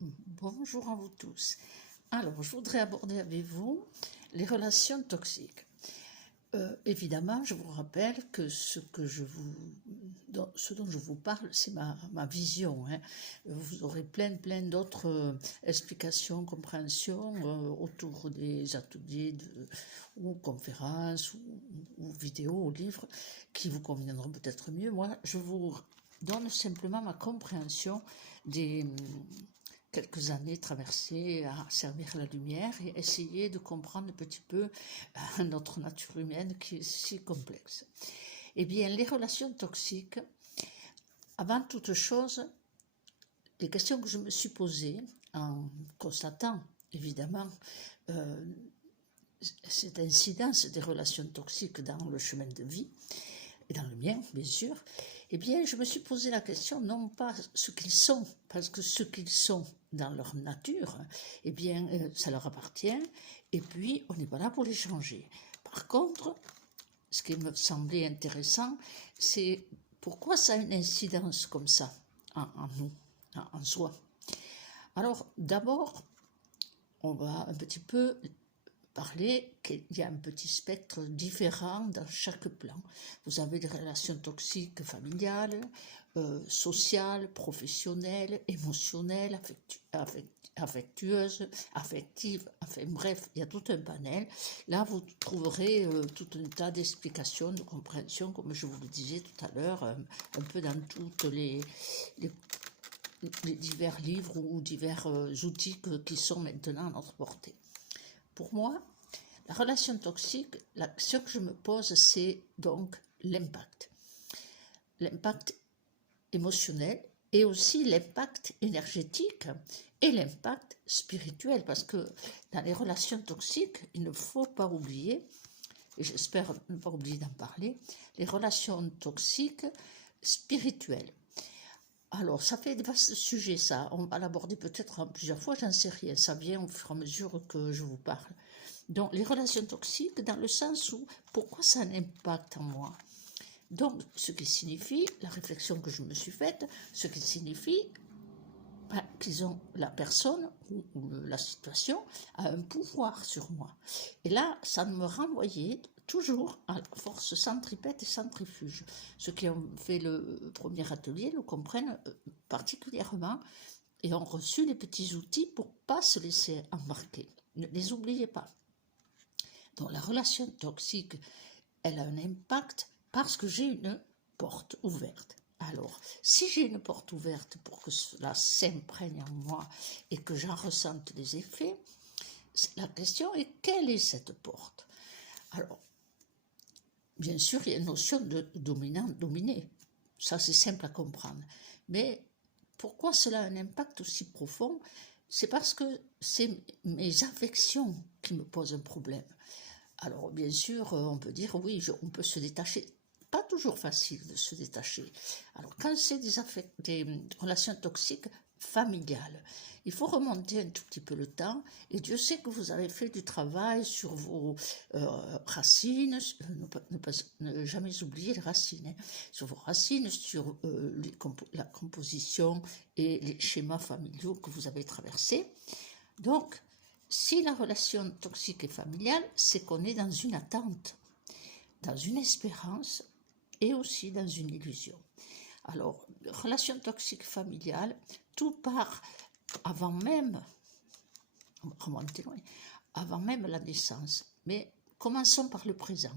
Bonjour à vous tous. Alors, je voudrais aborder avec vous les relations toxiques. Évidemment, je vous rappelle que ce dont je vous parle, c'est ma vision, hein. Vous aurez plein d'autres explications, compréhensions autour des ateliers ou conférences ou vidéos ou livres qui vous conviendront peut-être mieux. Moi, je vous donne simplement ma compréhension des quelques années traversées à servir la lumière et essayer de comprendre un petit peu notre nature humaine qui est si complexe. Eh bien, les relations toxiques, avant toute chose, les questions que je me suis posées en constatant évidemment cette incidence des relations toxiques dans le chemin de vie, et dans le mien, bien sûr, eh bien, je me suis posé la question, non pas ce qu'ils sont, parce que ce qu'ils sont dans leur nature, eh bien, ça leur appartient, et puis on n'est pas là pour les changer. Par contre, ce qui me semblait intéressant, c'est pourquoi ça a une incidence comme ça en nous, en soi. Alors, d'abord, on va un petit peu parler qu'il y a un petit spectre différent dans chaque plan. Vous avez des relations toxiques familiales, sociales, professionnelles, émotionnelles, affectueuses, affectives, enfin bref, il y a tout un panel. Là, vous trouverez tout un tas d'explications, de compréhension, comme je vous le disais tout à l'heure, un peu dans toutes les divers livres ou divers outils qui sont maintenant à notre portée. Pour moi, la relation toxique, la question que je me pose, c'est donc l'impact. L'impact émotionnel et aussi l'impact énergétique et l'impact spirituel. Parce que dans les relations toxiques, il ne faut pas oublier, et j'espère ne pas oublier d'en parler, les relations toxiques spirituelles. Alors, ça fait des vastes sujets, ça. On va l'aborder peut-être en plusieurs fois, j'en sais rien. Ça vient au fur et à mesure que je vous parle. Donc, les relations toxiques, dans le sens où, pourquoi ça a un impact en moi? Donc, ce qui signifie, la réflexion que je me suis faite, ce qui signifie qu'ils ont, la personne ou la situation a un pouvoir sur moi. Et là, ça me renvoyait toujours à force centripète et centrifuge. Ceux qui ont fait le premier atelier le comprennent particulièrement et ont reçu les petits outils pour ne pas se laisser embarquer. Ne les oubliez pas. Donc la relation toxique, elle a un impact parce que j'ai une porte ouverte. Alors, si j'ai une porte ouverte pour que cela s'imprègne en moi et que j'en ressente les effets, la question est quelle est cette porte? Alors, bien sûr, il y a une notion de dominant-dominé. Ça, c'est simple à comprendre. Mais pourquoi cela a un impact aussi profond? C'est parce que c'est mes affections qui me posent un problème. Alors, bien sûr, on peut dire, oui, on peut se détacher. Pas toujours facile de se détacher. Alors, quand c'est des relations toxiques familiales, il faut remonter un tout petit peu le temps, et Dieu sait que vous avez fait du travail sur vos racines, ne jamais oublier les racines, hein, sur vos racines, sur la composition et les schémas familiaux que vous avez traversés. Donc, si la relation toxique est familiale, c'est qu'on est dans une attente, dans une espérance et aussi dans une illusion. Alors, relation toxique familiale, tout part avant même, remonter loin, avant même la naissance. Mais commençons par le présent.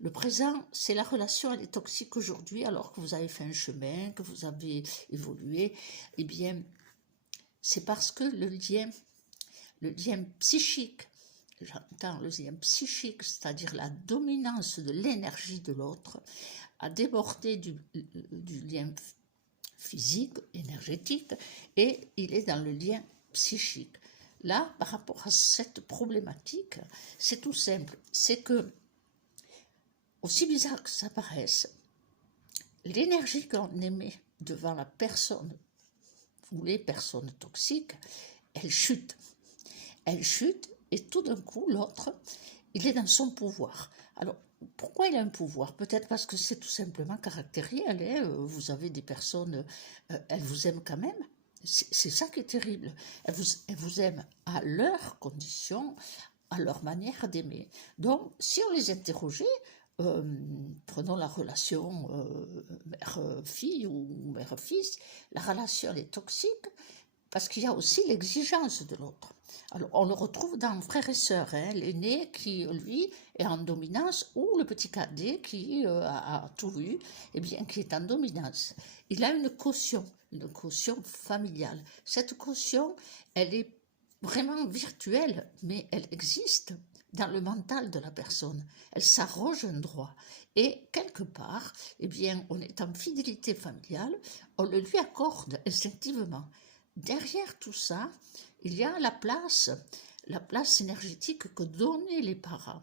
Le présent, c'est la relation, elle est toxique aujourd'hui, alors que vous avez fait un chemin, que vous avez évolué. Eh bien, c'est parce que le lien psychique, j'entends le lien psychique, c'est-à-dire la dominance de l'énergie de l'autre, a débordé du lien physique, énergétique, et il est dans le lien psychique. Là, par rapport à cette problématique, c'est tout simple, c'est que, aussi bizarre que ça paraisse, l'énergie qu'on émet devant la personne ou les personnes toxiques, elle chute. Elle chute et tout d'un coup, l'autre, il est dans son pouvoir. Alors, pourquoi il a un pouvoir? Peut-être parce que c'est tout simplement caractériel. Hein, vous avez des personnes, elles vous aiment quand même, C'est ça qui est terrible. Elles vous aiment à leurs conditions, à leur manière d'aimer. Donc, si on les interrogeait, prenons la relation mère-fille ou mère-fils, la relation elle est toxique parce qu'il y a aussi l'exigence de l'autre. Alors, on le retrouve dans frères et sœurs, hein, l'aîné qui, lui, est en dominance, ou le petit cadet qui a tout eu, et bien, qui est en dominance. Il a une caution familiale. Cette caution, elle est vraiment virtuelle, mais elle existe dans le mental de la personne. Elle s'arroge un droit. Et quelque part, eh bien, on est en fidélité familiale, on le lui accorde instinctivement. Derrière tout ça, il y a la place énergétique que donnaient les parents.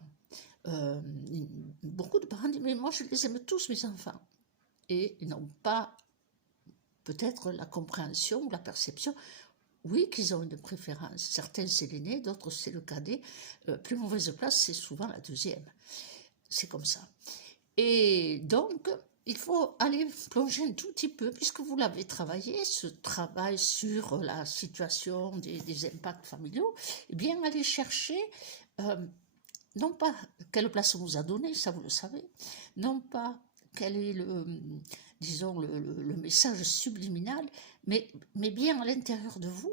Beaucoup de parents disent, mais moi je les aime tous mes enfants. Et ils n'ont pas peut-être la compréhension ou la perception, oui qu'ils ont une préférence. Certains c'est l'aîné, d'autres c'est le cadet. Plus mauvaise place, c'est souvent la deuxième. C'est comme ça. Et donc, il faut aller plonger un tout petit peu, puisque vous l'avez travaillé, ce travail sur la situation des impacts familiaux, eh bien, aller chercher, non pas quelle place on vous a donné, ça vous le savez, non pas quel est disons, le message subliminal, mais bien à l'intérieur de vous,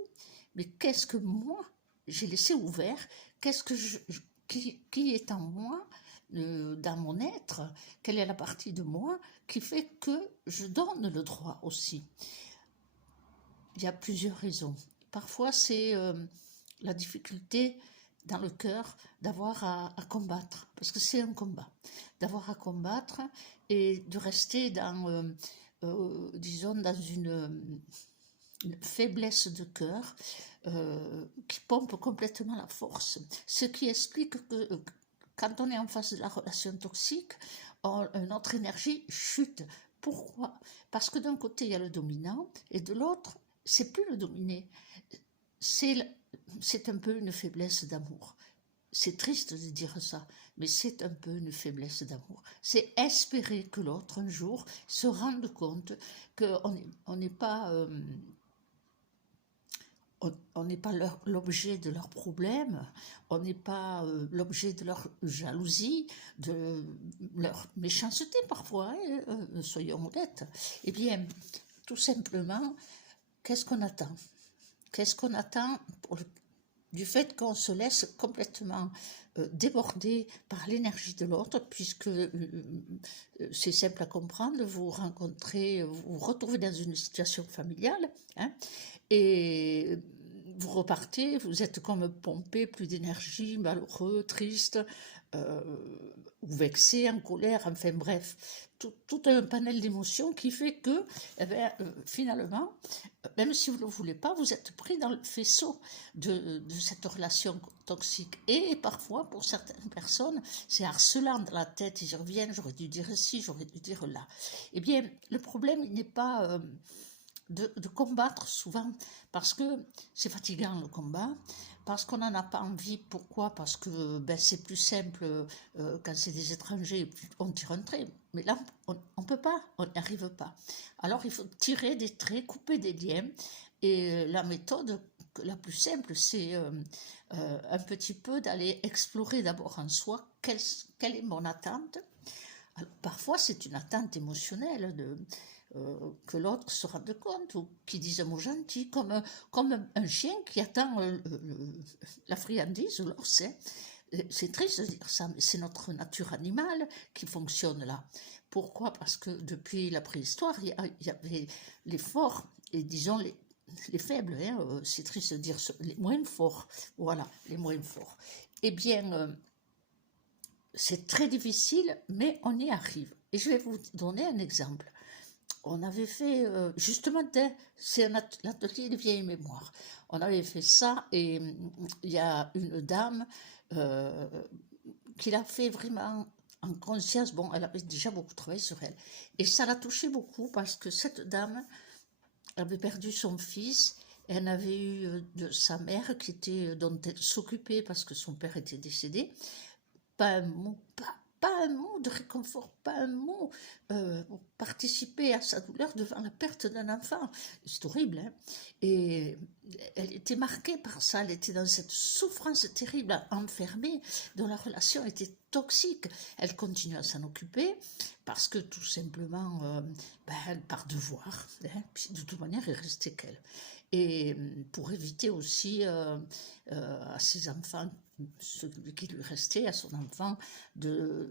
mais qu'est-ce que moi, j'ai laissé ouvert, qu'est-ce que qui est en moi, dans mon être, quelle est la partie de moi qui fait que je donne le droit aussi. Il y a plusieurs raisons. Parfois, c'est la difficulté dans le cœur d'avoir à combattre, parce que c'est un combat, d'avoir à combattre et de rester dans, disons, dans une faiblesse de cœur qui pompe complètement la force. Ce qui explique que quand on est en face de la relation toxique, notre énergie chute. Pourquoi? Parce que d'un côté, il y a le dominant, et de l'autre, c'est plus le dominé. C'est un peu une faiblesse d'amour. C'est triste de dire ça, mais c'est un peu une faiblesse d'amour. C'est espérer que l'autre, un jour, se rende compte qu'on n'est pas... on n'est pas l'objet de leurs problèmes, on n'est pas l'objet de leur jalousie, de leur méchanceté parfois, hein, soyons honnêtes. Eh bien, tout simplement, qu'est-ce qu'on attend? Qu'est-ce qu'on attend du fait qu'on se laisse complètement déborder par l'énergie de l'autre, puisque c'est simple à comprendre, vous vous retrouvez dans une situation familiale, hein, et vous repartez, vous êtes comme pompé, plus d'énergie, malheureux, triste, ou vexé, en colère, enfin bref, tout un panel d'émotions qui fait que, eh bien, finalement, même si vous ne le voulez pas, vous êtes pris dans le faisceau de cette relation toxique. Et parfois, pour certaines personnes, c'est harcelant dans la tête, ils y reviennent, j'aurais dû dire ci, j'aurais dû dire là. Eh bien, le problème, il n'est pas... de combattre souvent, parce que c'est fatigant le combat, parce qu'on n'en a pas envie. Pourquoi? Parce que c'est plus simple quand c'est des étrangers, on tire un trait. Mais là, on ne peut pas, on n'y arrive pas. Alors il faut tirer des traits, couper des liens, et la méthode la plus simple, c'est un petit peu d'aller explorer d'abord en soi quelle est mon attente. Alors, parfois, c'est une attente émotionnelle que l'autre se rende compte, ou qui dise un mot gentil, comme un chien qui attend la friandise, l'os. C'est triste de dire ça, mais c'est notre nature animale qui fonctionne là. Pourquoi? Parce que depuis la préhistoire, il y avait les forts, et disons les faibles, hein, c'est triste de dire les moins forts, voilà, les moins forts. Eh bien, c'est très difficile, mais on y arrive. Et je vais vous donner un exemple. On avait fait, justement, c'est l'atelier de vieilles mémoires. On avait fait ça, et il y a une dame qui l'a fait vraiment en conscience. Bon, elle avait déjà beaucoup travaillé sur elle. Et ça l'a touchée beaucoup, parce que cette dame avait perdu son fils. Elle avait eu de sa mère dont elle s'occupait parce que son père était décédé. Pas un mot, pas un mot de réconfort, pas un mot pour participer à sa douleur devant la perte d'un enfant. C'est horrible, hein. Et elle était marquée par ça, elle était dans cette souffrance terrible, enfermée, dont la relation était toxique. Elle continue à s'en occuper parce que tout simplement, par devoir, hein, puis de toute manière, il restait qu'elle. Et pour éviter aussi à ses enfants, ce qui lui restait, à son enfant, de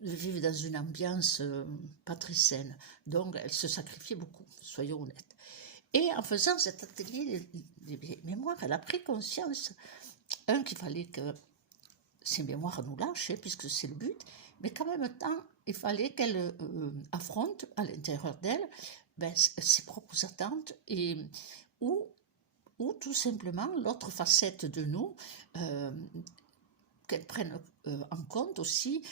vivre dans une ambiance pas très saine. Donc, elle se sacrifiait beaucoup, soyons honnêtes. Et en faisant cet atelier des mémoires, elle a pris conscience, qu'il fallait que ces mémoires nous lâchent, puisque c'est le but, mais qu'en même temps, il fallait qu'elle affronte à l'intérieur d'elle ses propres attentes et ou tout simplement l'autre facette de nous, qu'elle prenne en compte aussi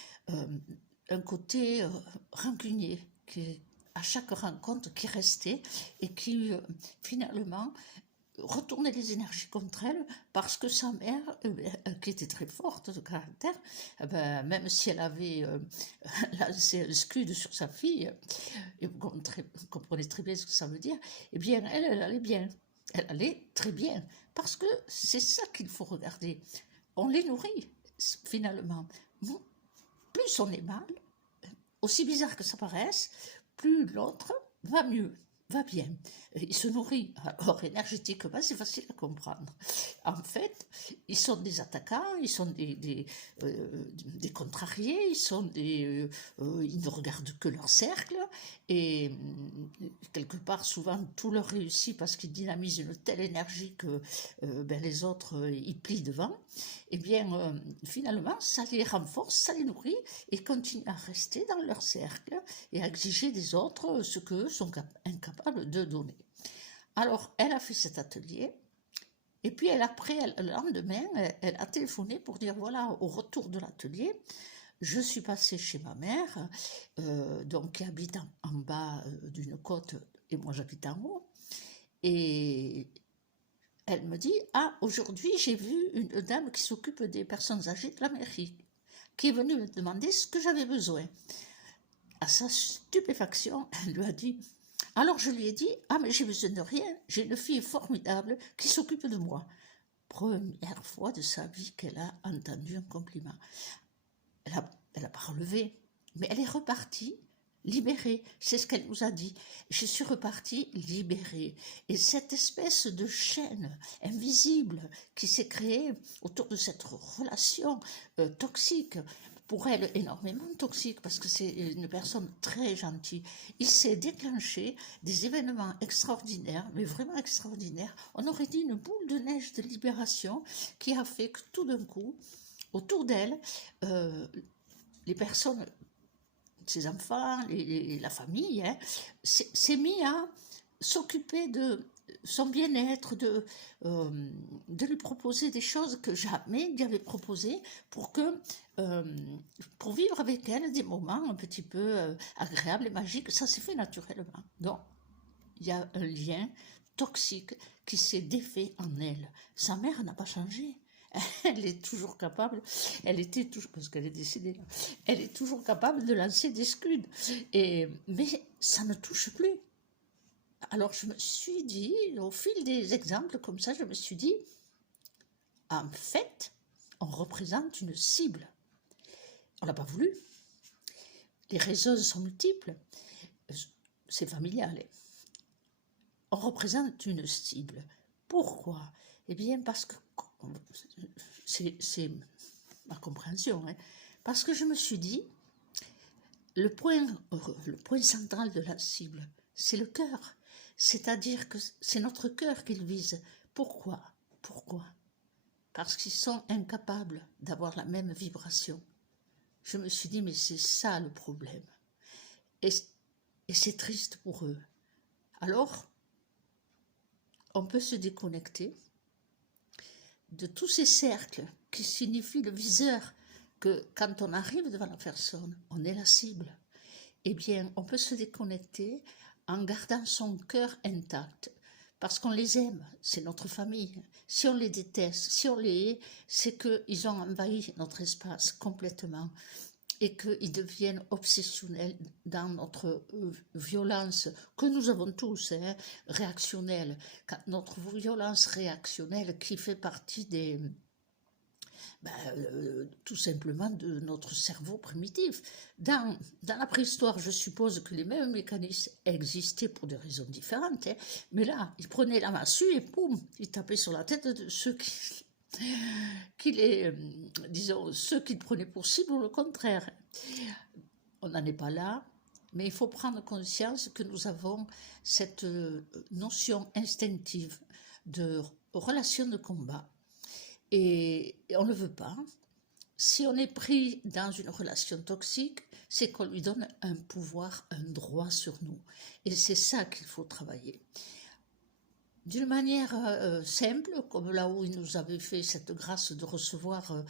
un côté rancunier qui, à chaque rencontre qui restait et qui finalement retournait les énergies contre elle parce que sa mère, qui était très forte de caractère, même si elle avait lancé un scud sur sa fille, et vous comprenez très bien ce que ça veut dire, eh bien elle allait bien, elle allait très bien, parce que c'est ça qu'il faut regarder. On les nourrit finalement. Plus on est mal, aussi bizarre que ça paraisse, plus l'autre va mieux, va bien. Il se nourrit. Alors, énergétiquement, c'est facile à comprendre. En fait, ils sont des attaquants, ils sont des contrariés, ils ne regardent que leur cercle, et quelque part, souvent, tout leur réussit parce qu'ils dynamisent une telle énergie que les autres, ils plient devant. Eh bien, finalement, ça les renforce, ça les nourrit, et continuent à rester dans leur cercle et à exiger des autres ce qu'eux sont incapables de donner. Alors, elle a fait cet atelier, et puis le lendemain, elle a téléphoné pour dire, voilà, au retour de l'atelier, je suis passée chez ma mère, donc qui habite en bas d'une côte, et moi j'habite en haut, et elle me dit, aujourd'hui j'ai vu une dame qui s'occupe des personnes âgées de la mairie, qui est venue me demander ce que j'avais besoin. À sa stupéfaction, elle lui a dit, alors je lui ai dit, mais j'ai besoin de rien, j'ai une fille formidable qui s'occupe de moi. Première fois de sa vie qu'elle a entendu un compliment. Elle a pas relevé, mais elle est repartie libérée, c'est ce qu'elle nous a dit. Je suis repartie libérée. Et cette espèce de chaîne invisible qui s'est créée autour de cette relation toxique, pour elle énormément toxique, parce que c'est une personne très gentille, il s'est déclenché des événements extraordinaires, mais vraiment extraordinaires. On aurait dit une boule de neige de libération qui a fait que tout d'un coup, autour d'elle, les personnes, ses enfants, la famille, s'est mis à s'occuper de son bien-être, de lui proposer des choses que jamais il avait proposées pour vivre avec elle des moments un petit peu agréables et magiques. Ça s'est fait naturellement. Donc, il y a un lien toxique qui s'est défait en elle. Sa mère n'a pas changé. Elle est toujours capable, parce qu'elle est décédée là, elle est toujours capable de lancer des scuds. Mais ça ne touche plus. Alors je me suis dit, au fil des exemples comme ça, je me suis dit, en fait, on représente une cible. On l'a pas voulu. Les raisons sont multiples. C'est familial. On représente une cible. Pourquoi? Eh bien, parce que c'est ma compréhension, parce que je me suis dit, le point central de la cible, c'est le cœur. C'est-à-dire que c'est notre cœur qu'ils visent. Pourquoi? Parce qu'ils sont incapables d'avoir la même vibration. Je me suis dit, mais c'est ça le problème. Et c'est triste pour eux. Alors, on peut se déconnecter de tous ces cercles qui signifient le viseur, que quand on arrive devant la personne, on est la cible. Eh bien, on peut se déconnecter en gardant son cœur intact, parce qu'on les aime, c'est notre famille. Si on les déteste, si on les hait, c'est qu'ils ont envahi notre espace complètement. et qu'ils deviennent obsessionnels dans notre violence, que nous avons tous, hein, réactionnelle, notre violence réactionnelle qui fait partie des... tout simplement de notre cerveau primitif. Dans la préhistoire, je suppose que les mêmes mécanismes existaient pour des raisons différentes, hein, mais là, ils prenaient la massue et boum, ils tapaient sur la tête de ceux disons, ceux qu'ils prenaient pour cible ou le contraire. On n'en est pas là, mais il faut prendre conscience que nous avons cette notion instinctive de relation de combat. Et on ne le veut pas. Si on est pris dans une relation toxique, c'est qu'on lui donne un pouvoir, un droit sur nous. Et c'est ça qu'il faut travailler. D'une manière simple, comme là où il nous avait fait cette grâce de recevoir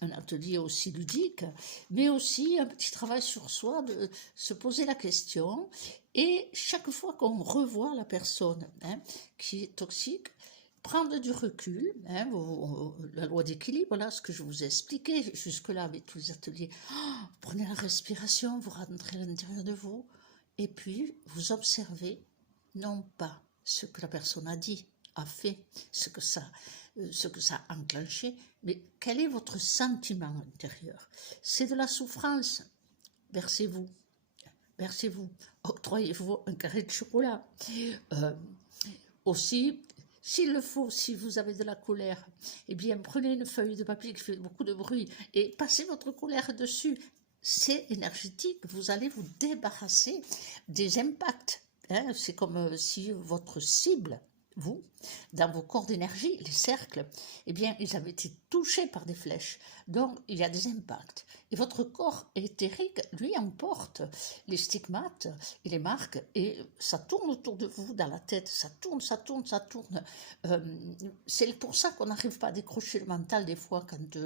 un atelier aussi ludique, mais aussi un petit travail sur soi, de se poser la question. Et chaque fois qu'on revoit la personne qui est toxique, prendre du recul, la loi d'équilibre, là, ce que je vous ai expliqué jusque-là avec tous les ateliers. Prenez la respiration, vous rentrez à l'intérieur de vous, et puis vous observez, non pas ce que la personne a dit, a fait, ce que ça a enclenché, mais quel est votre sentiment intérieur? C'est de la souffrance. Versez-vous, octroyez-vous un carré de chocolat. Aussi, s'il le faut, si vous avez de la colère, eh bien, prenez une feuille de papier qui fait beaucoup de bruit et passez votre colère dessus. C'est énergétique, vous allez vous débarrasser des impacts. C'est comme si votre cible, vous, dans vos corps d'énergie, les cercles, eh bien, ils avaient été touchés par des flèches. Donc, il y a des impacts. Et votre corps éthérique, lui, emporte les stigmates et les marques, et ça tourne autour de vous, dans la tête, ça tourne. C'est pour ça qu'on n'arrive pas à décrocher le mental des fois, quand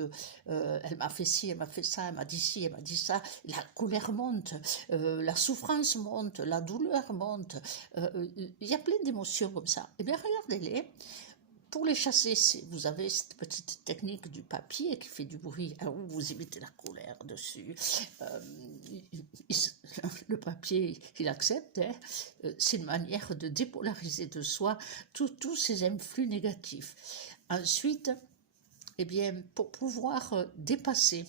elle m'a fait ci, elle m'a fait ça, elle m'a dit ci, elle m'a dit ça, la colère monte, la souffrance monte, la douleur monte, il y a plein d'émotions comme ça. Eh bien, regardez-les. Pour les chasser, vous avez cette petite technique du papier qui fait du bruit, où vous y mettez la colère dessus. Le papier, il accepte. C'est une manière de dépolariser de soi tous ces influx négatifs. Ensuite, eh bien, pour pouvoir dépasser,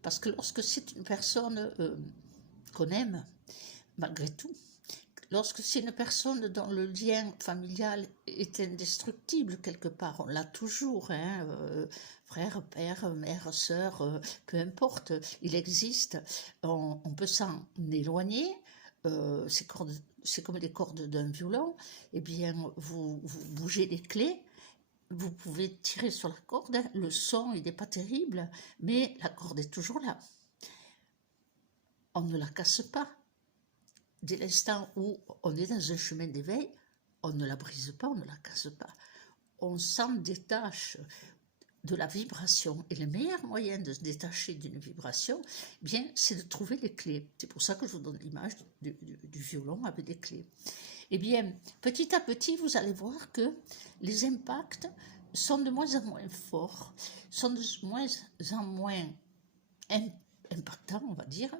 parce que lorsque c'est une personne qu'on aime, malgré tout, lorsque c'est une personne dont le lien familial est indestructible quelque part, on l'a toujours, frère, père, mère, sœur, peu importe, il existe, on peut s'en éloigner, c'est comme les cordes d'un violon, eh bien vous bougez les clés, vous pouvez tirer sur la corde, le son il n'est pas terrible, mais la corde est toujours là. On ne la casse pas. Dès l'instant où on est dans un chemin d'éveil, on ne la brise pas, on ne la casse pas. On s'en détache de la vibration. Et le meilleur moyen de se détacher d'une vibration, bien, c'est de trouver les clés. C'est pour ça que je vous donne l'image du violon avec des clés. Eh bien, petit à petit, vous allez voir que les impacts sont de moins en moins forts, sont de moins en moins impactants, on va dire.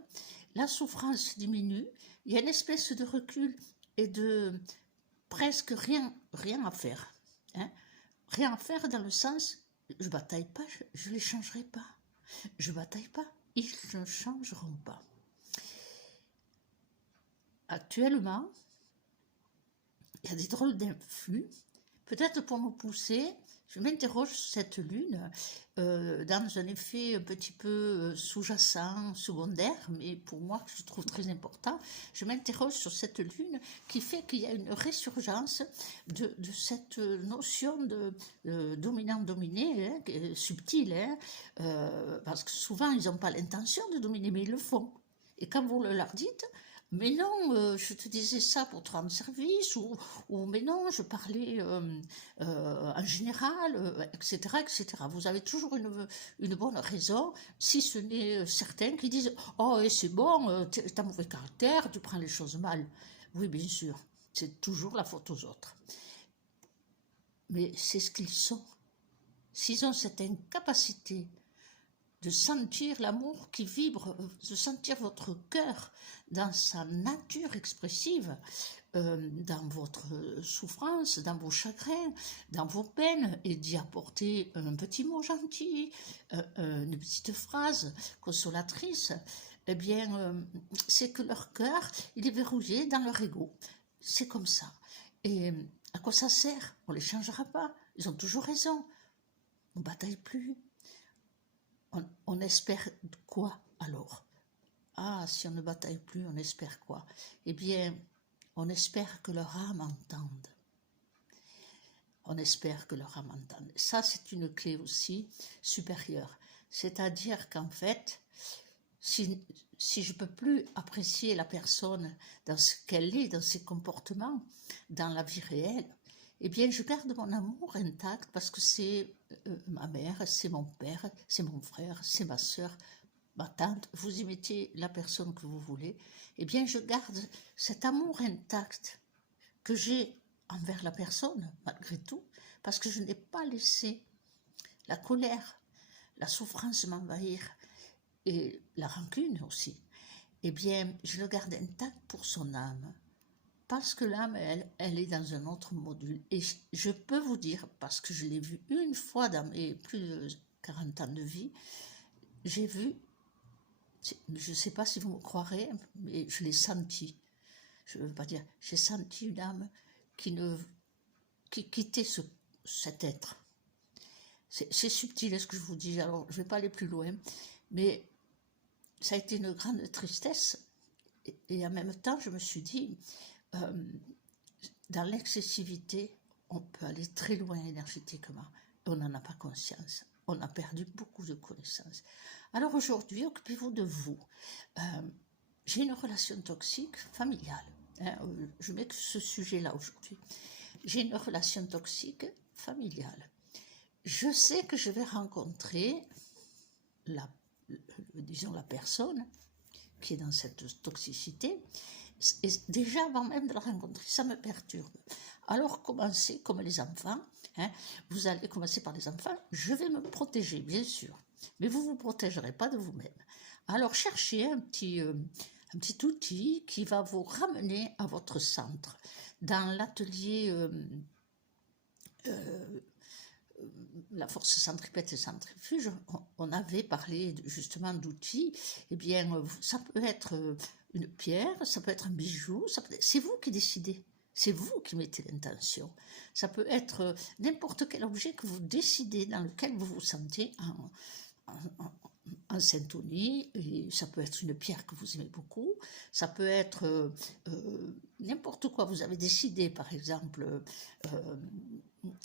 La souffrance diminue, il y a une espèce de recul et de presque rien à faire. Rien à faire dans le sens, je ne bataille pas, je ne les changerai pas. Je ne bataille pas, ils ne changeront pas. Actuellement, il y a des drôles d'influx. Peut-être pour me pousser, je m'interroge sur cette lune dans un effet un petit peu sous-jacent, secondaire, mais pour moi, que je trouve très important. Je m'interroge sur cette lune qui fait qu'il y a une résurgence de cette notion de dominant-dominé, subtile, parce que souvent, ils n'ont pas l'intention de dominer, mais ils le font. Et quand vous leur dites... Mais non, je te disais ça pour te rendre service, ou mais non, je parlais en général, etc., etc. Vous avez toujours une bonne raison, si ce n'est certains qui disent « Oh, c'est bon, t'as mauvais caractère, tu prends les choses mal. » Oui, bien sûr, c'est toujours la faute aux autres. Mais c'est ce qu'ils sont. S'ils ont cette incapacité de sentir l'amour qui vibre, de sentir votre cœur dans sa nature expressive, dans votre souffrance, dans vos chagrins, dans vos peines, et d'y apporter un petit mot gentil, une petite phrase consolatrice, eh bien, c'est que leur cœur, il est verrouillé dans leur ego. C'est comme ça. Et à quoi ça sert? On ne les changera pas. Ils ont toujours raison. On ne bataille plus. On espère quoi alors? Ah, si on ne bataille plus, on espère quoi? Eh bien, on espère que leur âme entende. On espère que leur âme entende. Ça, c'est une clé aussi supérieure. C'est-à-dire qu'en fait, si je ne peux plus apprécier la personne dans ce qu'elle est, dans ses comportements, dans la vie réelle, eh bien, je garde mon amour intact parce que c'est ma mère, c'est mon père, c'est mon frère, c'est ma soeur, ma tante, vous y mettez la personne que vous voulez, eh bien, je garde cet amour intact que j'ai envers la personne, malgré tout, parce que je n'ai pas laissé la colère, la souffrance m'envahir, et la rancune aussi. Eh bien, je le garde intact pour son âme. Parce que l'âme, elle est dans un autre module. Et je peux vous dire, parce que je l'ai vu une fois dans mes plus de 40 ans de vie, j'ai vu, je ne sais pas si vous me croirez, mais je l'ai senti. Je ne veux pas dire, j'ai senti une âme qui quittait cet être. C'est subtil ce que je vous dis, alors je ne vais pas aller plus loin, mais ça a été une grande tristesse. Et en même temps, je me suis dit, dans l'excessivité, on peut aller très loin énergétiquement. Et on n'en a pas conscience. On a perdu beaucoup de connaissances. Alors aujourd'hui, occupez-vous de vous. J'ai une relation toxique familiale. Je mets que ce sujet-là aujourd'hui. J'ai une relation toxique familiale. Je sais que je vais rencontrer la personne qui est dans cette toxicité. Et déjà, avant même de la rencontrer, ça me perturbe. Alors, commencez comme les enfants. Vous allez commencer par les enfants. Je vais me protéger, bien sûr. Mais vous ne vous protégerez pas de vous-même. Alors, cherchez un petit outil qui va vous ramener à votre centre. Dans l'atelier la force centripète et centrifuge, on avait parlé justement d'outils. Eh bien, ça peut être une pierre, ça peut être un bijou, c'est vous qui décidez. C'est vous qui mettez l'intention. Ça peut être n'importe quel objet que vous décidez, dans lequel vous vous sentez en syntonie. Et ça peut être une pierre que vous aimez beaucoup. Ça peut être n'importe quoi. Vous avez décidé, par exemple,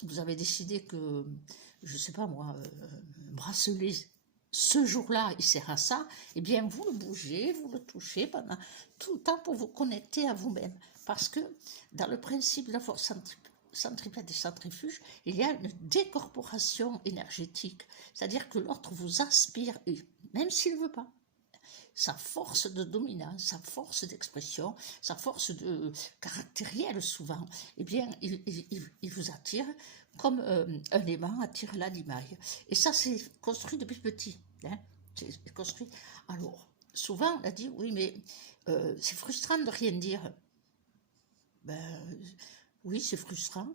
vous avez décidé que, je ne sais pas moi, un bracelet, ce jour-là, il sert à ça, eh bien, vous le bougez, vous le touchez pendant tout le temps pour vous connecter à vous-même. Parce que dans le principe de la force centripète et centrifuge, il y a une décorporation énergétique. C'est-à-dire que l'autre vous aspire, même s'il ne veut pas. Sa force de dominance, sa force d'expression, sa force de caractérielle souvent, eh bien, il vous attire comme un aimant attire la limaille. Et ça, c'est construit depuis petit. C'est construit. Alors, souvent, on a dit, oui, mais c'est frustrant de rien dire. Ben, oui, c'est frustrant,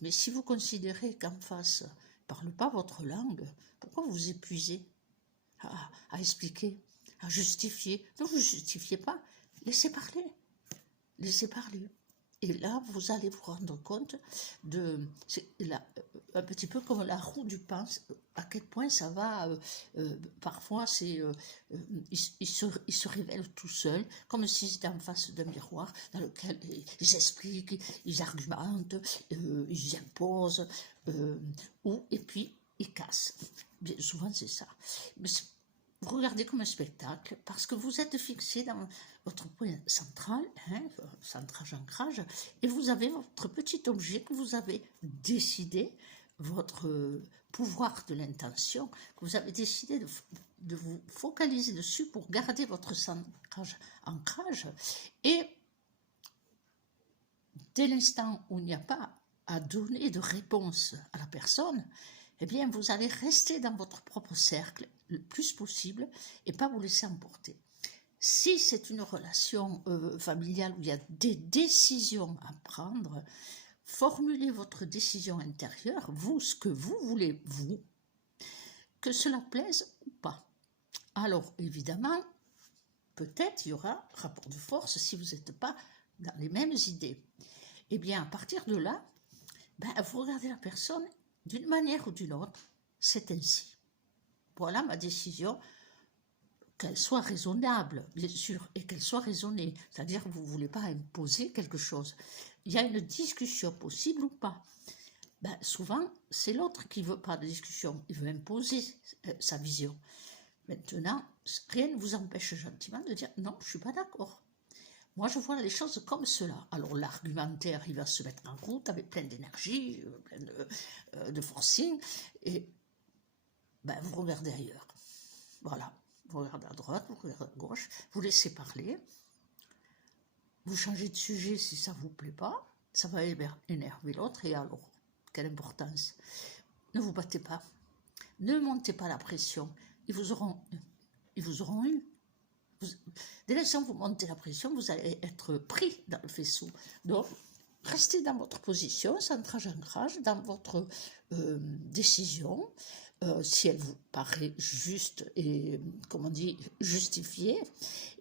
mais si vous considérez qu'en face ne parle pas votre langue, pourquoi vous épuisez à expliquer, à justifier? Non, vous ne justifiez pas, laissez parler. Laissez parler. Et là, vous allez vous rendre compte un petit peu comme la roue du pain, à quel point ça va, parfois il se révèle tout seul, comme s'ils étaient en face d'un miroir dans lequel ils expliquent, ils argumentent, ils imposent, et puis ils cassent. Bien souvent c'est ça. Mais vous regardez comme un spectacle parce que vous êtes fixé dans votre point central, centrage, ancrage, et vous avez votre petit objet que vous avez décidé, votre pouvoir de l'intention, que vous avez décidé de vous focaliser dessus pour garder votre centrage, ancrage, et dès l'instant où il n'y a pas à donner de réponse à la personne, eh bien, vous allez rester dans votre propre cercle le plus possible et pas vous laisser emporter. Si c'est une relation familiale où il y a des décisions à prendre, formulez votre décision intérieure, vous, ce que vous voulez, vous, que cela plaise ou pas. Alors, évidemment, peut-être il y aura rapport de force si vous n'êtes pas dans les mêmes idées. Eh bien, à partir de là, vous regardez la personne d'une manière ou d'une autre, c'est ainsi. Voilà ma décision, qu'elle soit raisonnable, bien sûr, et qu'elle soit raisonnée. C'est-à-dire que vous ne voulez pas imposer quelque chose. Il y a une discussion possible ou pas. Souvent, c'est l'autre qui ne veut pas de discussion, il veut imposer sa vision. Maintenant, rien ne vous empêche gentiment de dire « non, je ne suis pas d'accord ». Moi, je vois les choses comme cela. Alors, l'argumentaire, il va se mettre en route avec plein d'énergie, plein de forcing, et vous regardez ailleurs. Voilà, vous regardez à droite, vous regardez à gauche, vous laissez parler, vous changez de sujet si ça ne vous plaît pas, ça va énerver l'autre, et alors, quelle importance? Ne vous battez pas, ne montez pas la pression, ils vous auront eu. Dès l'instant que vous montez la pression, vous allez être pris dans le faisceau. Donc, restez dans votre position, centrage ancrage, dans votre décision, si elle vous paraît juste et, comme on dit, justifiée,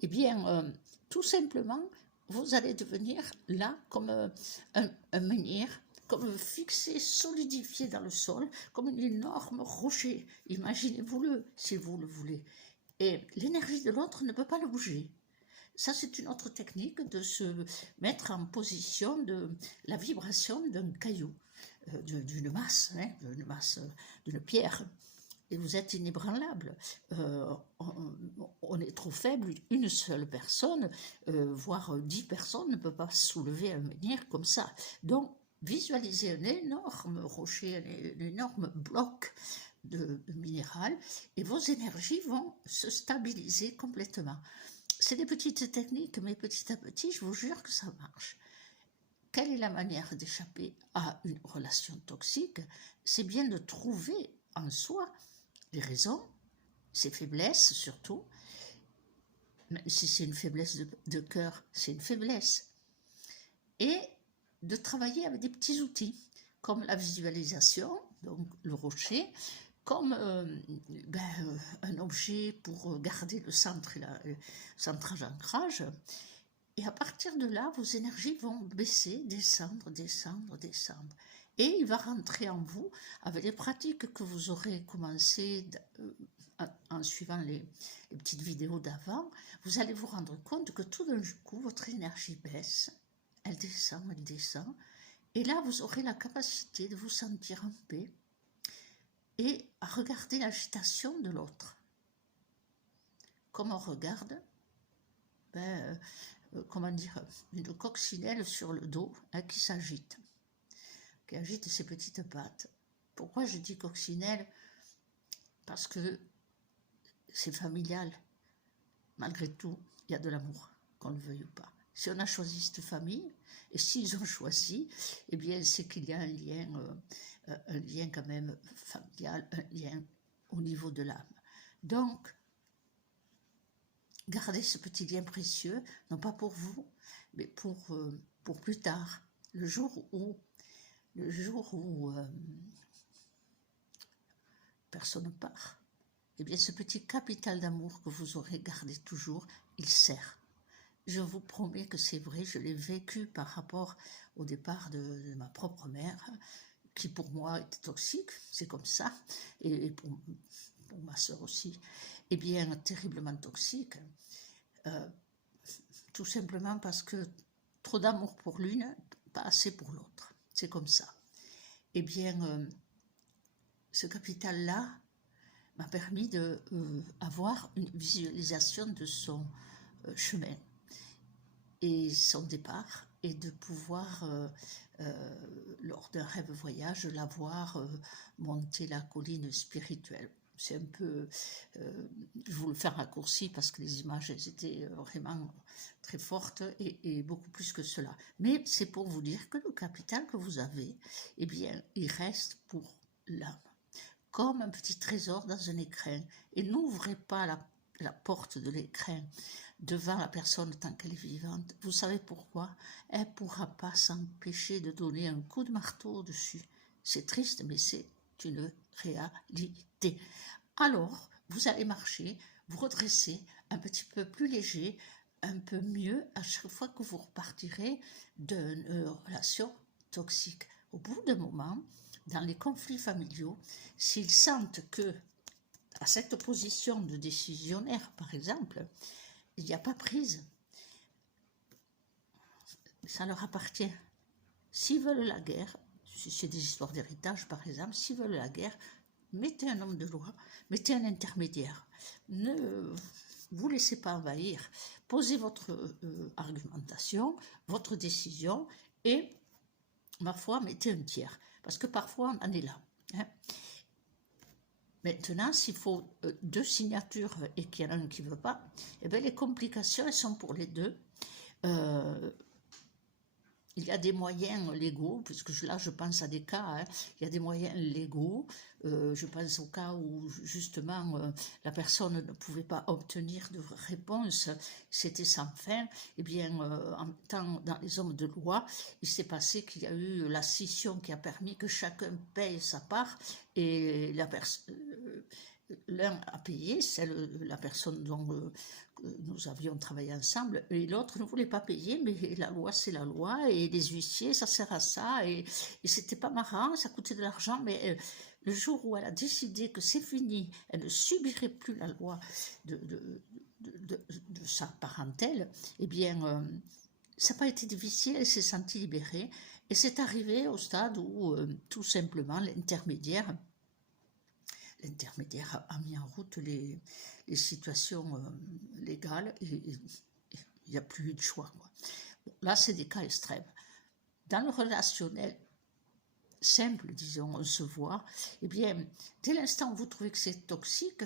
eh bien, tout simplement, vous allez devenir là comme un menhir, comme fixé, solidifié dans le sol, comme un énorme rocher. Imaginez-vous-le, si vous le voulez. Et l'énergie de l'autre ne peut pas le bouger. Ça, c'est une autre technique de se mettre en position de la vibration d'un caillou, d'une masse, d'une pierre. Et vous êtes inébranlable. On est trop faible, une seule personne, voire 10 personnes, ne peut pas soulever un menhir comme ça. Donc, visualisez un énorme rocher, un énorme bloc de minéral, et vos énergies vont se stabiliser complètement. C'est des petites techniques, mais petit à petit, je vous jure que ça marche. Quelle est la manière d'échapper à une relation toxique? C'est bien de trouver en soi les raisons, ses faiblesses surtout. Même si c'est une faiblesse de cœur, c'est une faiblesse. Et de travailler avec des petits outils, comme la visualisation, donc le rocher, comme un objet pour garder le centre et le centrage ancrage. Et à partir de là, vos énergies vont baisser, descendre, descendre, descendre. Et il va rentrer en vous avec les pratiques que vous aurez commencé en suivant les petites vidéos d'avant. Vous allez vous rendre compte que tout d'un coup, votre énergie baisse, elle descend, elle descend. Et là, vous aurez la capacité de vous sentir en paix et à regarder l'agitation de l'autre. Comme on regarde, comment dire, une coccinelle sur le dos qui s'agite, qui agite ses petites pattes. Pourquoi je dis coccinelle? Parce que c'est familial. Malgré tout, il y a de l'amour, qu'on le veuille ou pas. Si on a choisi cette famille, et s'ils ont choisi, eh bien c'est qu'il y a un lien quand même familial, un lien au niveau de l'âme. Donc, gardez ce petit lien précieux, non pas pour vous, mais pour plus tard, le jour où personne ne part. Eh bien, ce petit capital d'amour que vous aurez gardé toujours, il sert. Je vous promets que c'est vrai, je l'ai vécu par rapport au départ de ma propre mère, qui pour moi était toxique, c'est comme ça, et pour ma sœur aussi, eh bien, terriblement toxique, tout simplement parce que trop d'amour pour l'une, pas assez pour l'autre, c'est comme ça. Eh bien, ce capital-là m'a permis d'avoir une visualisation de son chemin et son départ, et de pouvoir, lors d'un rêve voyage, la voir monter la colline spirituelle. C'est un peu, je vous le fais raccourci parce que les images elles étaient vraiment très fortes et beaucoup plus que cela. Mais c'est pour vous dire que le capital que vous avez, eh bien, il reste pour l'âme. comme un petit trésor dans un écrin. Et n'ouvrez pas la porte de l'écrin devant la personne tant qu'elle est vivante. Vous savez pourquoi? Elle ne pourra pas s'empêcher de donner un coup de marteau dessus. C'est triste, mais c'est une réalité. Alors, vous allez marcher, vous redresser un petit peu plus léger, un peu mieux à chaque fois que vous repartirez d'une relation toxique. Au bout d'un moment, dans les conflits familiaux, s'ils sentent que, à cette position de décisionnaire, par exemple, il n'y a pas prise, ça leur appartient. S'ils veulent la guerre, si c'est des histoires d'héritage par exemple, s'ils veulent la guerre, mettez un homme de loi, mettez un intermédiaire. Ne vous laissez pas envahir. Posez votre argumentation, votre décision et, ma foi, mettez un tiers. Parce que parfois, on en est là. Hein. Maintenant, s'il faut 2 signatures et qu'il y en a un qui ne veut pas, eh bien, les complications, elles sont pour les deux. Il y a des moyens légaux, puisque là je pense à des cas, hein, il y a des moyens légaux, je pense au cas où justement la personne ne pouvait pas obtenir de réponse, c'était sans fin, et bien en temps dans les hommes de loi, il s'est passé qu'il y a eu la scission qui a permis que chacun paye sa part, et l'un a payé, la personne dont nous avions travaillé ensemble, et l'autre ne voulait pas payer, mais la loi c'est la loi, et les huissiers ça sert à ça, et c'était pas marrant, ça coûtait de l'argent, mais le jour où elle a décidé que c'est fini, elle ne subirait plus la loi de sa parentèle, eh bien ça n'a pas été difficile, elle s'est sentie libérée, et c'est arrivé au stade où tout simplement l'intermédiaire a mis en route les situations légales et il n'y a plus eu de choix. Bon, là, c'est des cas extrêmes. Dans le relationnel simple, disons, on se voit, eh bien, dès l'instant où vous trouvez que c'est toxique,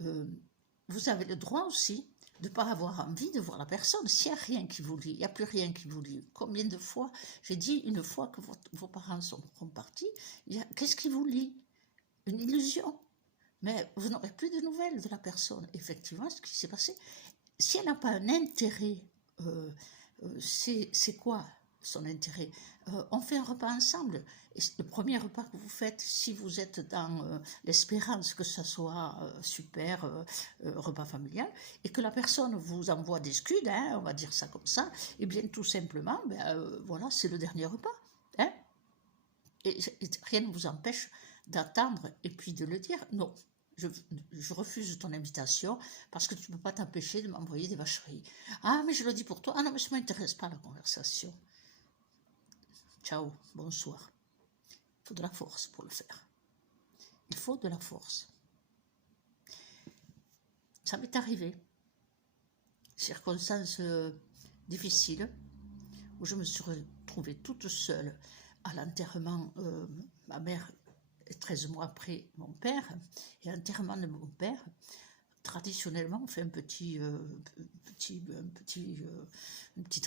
vous avez le droit aussi de ne pas avoir envie de voir la personne. S'il n'y a rien qui vous lie, il n'y a plus rien qui vous lie. Combien de fois, j'ai dit, une fois que vos parents sont partis, qu'est-ce qui vous lie? Une illusion. Mais vous n'aurez plus de nouvelles de la personne. Effectivement, ce qui s'est passé, si elle n'a pas un intérêt, c'est quoi son intérêt? On fait un repas ensemble. Et le premier repas que vous faites, si vous êtes dans l'espérance que ça soit super repas familial, et que la personne vous envoie des scuds, hein, on va dire ça comme ça, et bien tout simplement, voilà, c'est le dernier repas. Hein, et rien ne vous empêche d'attendre et puis de le dire. Non, je refuse ton invitation parce que tu ne peux pas t'empêcher de m'envoyer des vacheries. Ah, mais je le dis pour toi. Ah non, mais ça ne m'intéresse pas la conversation. Ciao, bonsoir. Il faut de la force pour le faire. Il faut de la force. Ça m'est arrivé. Circonstances difficiles où je me suis retrouvée toute seule à l'enterrement. Ma mère 13 mois après mon père, et l'enterrement de mon père, traditionnellement, on fait une petite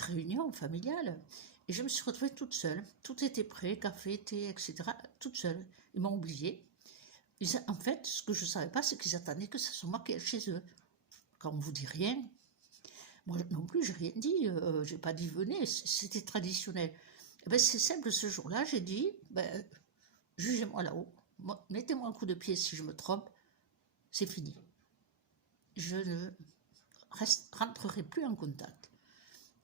réunion familiale. Et je me suis retrouvée toute seule. Tout était prêt, café, thé, etc. Toute seule. Ils m'ont oubliée. En fait, ce que je ne savais pas, c'est qu'ils attendaient que ça soit marqué chez eux. Quand on ne vous dit rien, moi non plus, je n'ai rien dit. Je n'ai pas dit venez, c'était traditionnel. Et ben, c'est simple, ce jour-là, j'ai dit, jugez-moi là-haut, mettez-moi un coup de pied si je me trompe, c'est fini. Je ne rentrerai plus en contact.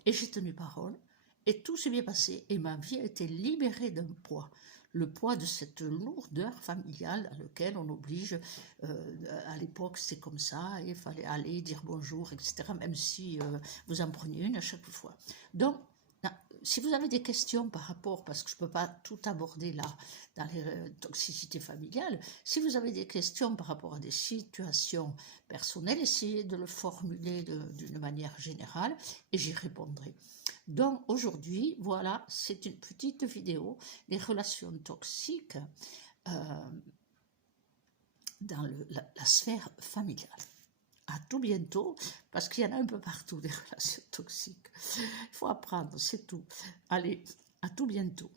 Et j'ai tenu parole, et tout s'est bien passé, et ma vie a été libérée d'un poids. Le poids de cette lourdeur familiale à laquelle on oblige, à l'époque c'est comme ça, il fallait aller dire bonjour, etc., même si vous en preniez une à chaque fois. Donc, si vous avez des questions par rapport, parce que je ne peux pas tout aborder là, dans les toxicités familiales, si vous avez des questions par rapport à des situations personnelles, essayez de le formuler d'une manière générale et j'y répondrai. Donc aujourd'hui, voilà, c'est une petite vidéo, les relations toxiques dans la sphère familiale. À tout bientôt, parce qu'il y en a un peu partout des relations toxiques. Il faut apprendre, c'est tout. Allez, à tout bientôt.